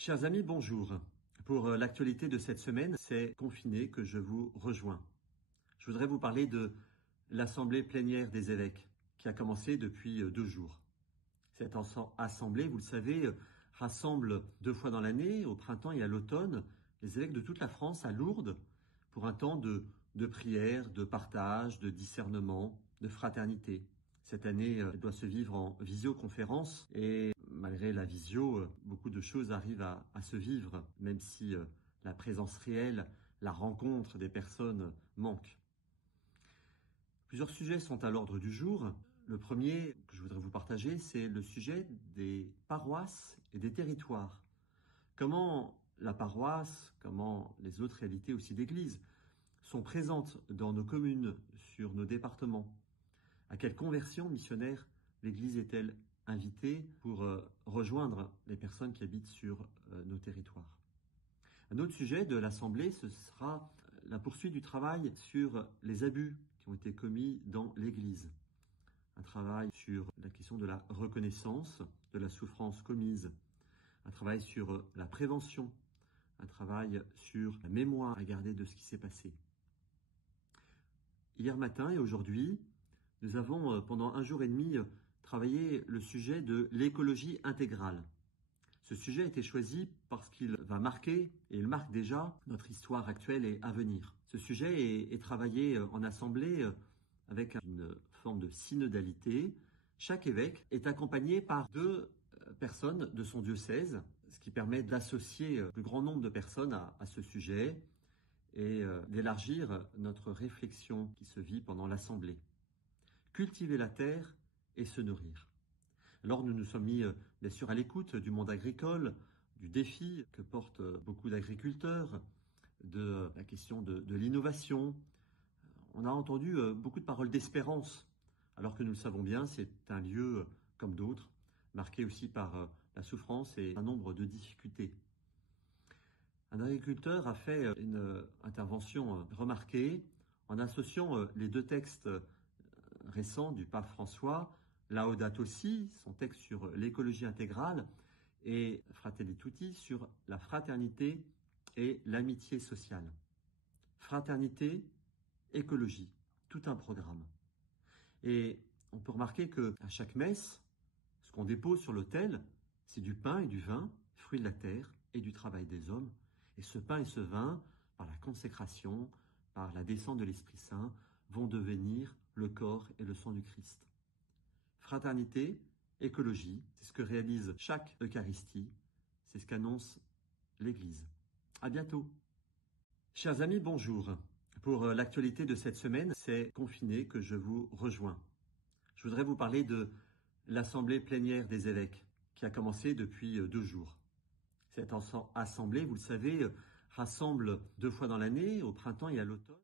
Chers amis, bonjour. Pour l'actualité de cette semaine, c'est confiné que je vous rejoins. Je voudrais vous parler de l'Assemblée plénière des évêques qui a commencé depuis 2 jours. Cette assemblée, vous le savez, rassemble 2 fois dans l'année, au printemps et à l'automne, les évêques de toute la France à Lourdes pour un temps de prière, de partage, de discernement, de fraternité. Cette année, elle doit se vivre en visioconférence et malgré la visio, beaucoup de choses arrivent à se vivre, même si la présence réelle, la rencontre des personnes manque. Plusieurs sujets sont à l'ordre du jour. Le premier que je voudrais vous partager, c'est le sujet des paroisses et des territoires. Comment la paroisse, comment les autres réalités aussi d'église sont présentes dans nos communes, sur nos départements. À quelle conversion missionnaire l'Église est-elle invitée pour rejoindre les personnes qui habitent sur nos territoires? Un autre sujet de l'Assemblée, ce sera la poursuite du travail sur les abus qui ont été commis dans l'Église. Un travail sur la question de la reconnaissance de la souffrance commise. Un travail sur la prévention. Un travail sur la mémoire à garder de ce qui s'est passé. Hier matin et aujourd'hui, nous avons pendant 1 jour et demi travaillé le sujet de l'écologie intégrale. Ce sujet a été choisi parce qu'il va marquer, et il marque déjà, notre histoire actuelle et à venir. Ce sujet est travaillé en assemblée avec une forme de synodalité. Chaque évêque est accompagné par 2 personnes de son diocèse, ce qui permet d'associer le plus grand nombre de personnes à ce sujet et d'élargir notre réflexion qui se vit pendant l'assemblée. Cultiver la terre et se nourrir. Alors nous nous sommes mis bien sûr à l'écoute du monde agricole, du défi que portent beaucoup d'agriculteurs, de la question de l'innovation. On a entendu beaucoup de paroles d'espérance, alors que nous le savons bien, c'est un lieu comme d'autres, marqué aussi par la souffrance et un nombre de difficultés. Un agriculteur a fait une intervention remarquée en associant les 2 textes récent du pape François, Laudato Si, son texte sur l'écologie intégrale, et Fratelli Tutti sur la fraternité et l'amitié sociale. Fraternité, écologie, tout un programme. Et on peut remarquer que à chaque messe, ce qu'on dépose sur l'autel, c'est du pain et du vin, fruits de la terre et du travail des hommes. Et ce pain et ce vin, par la consécration, par la descente de l'Esprit Saint, vont devenir le corps et le sang du Christ. Fraternité, écologie, c'est ce que réalise chaque Eucharistie, c'est ce qu'annonce l'Église. À bientôt. Chers amis, bonjour. Pour l'actualité de cette semaine, c'est confiné que je vous rejoins. Je voudrais vous parler de l'Assemblée plénière des évêques qui a commencé depuis 2 jours. Cette assemblée, vous le savez, rassemble 2 fois dans l'année, au printemps et à l'automne.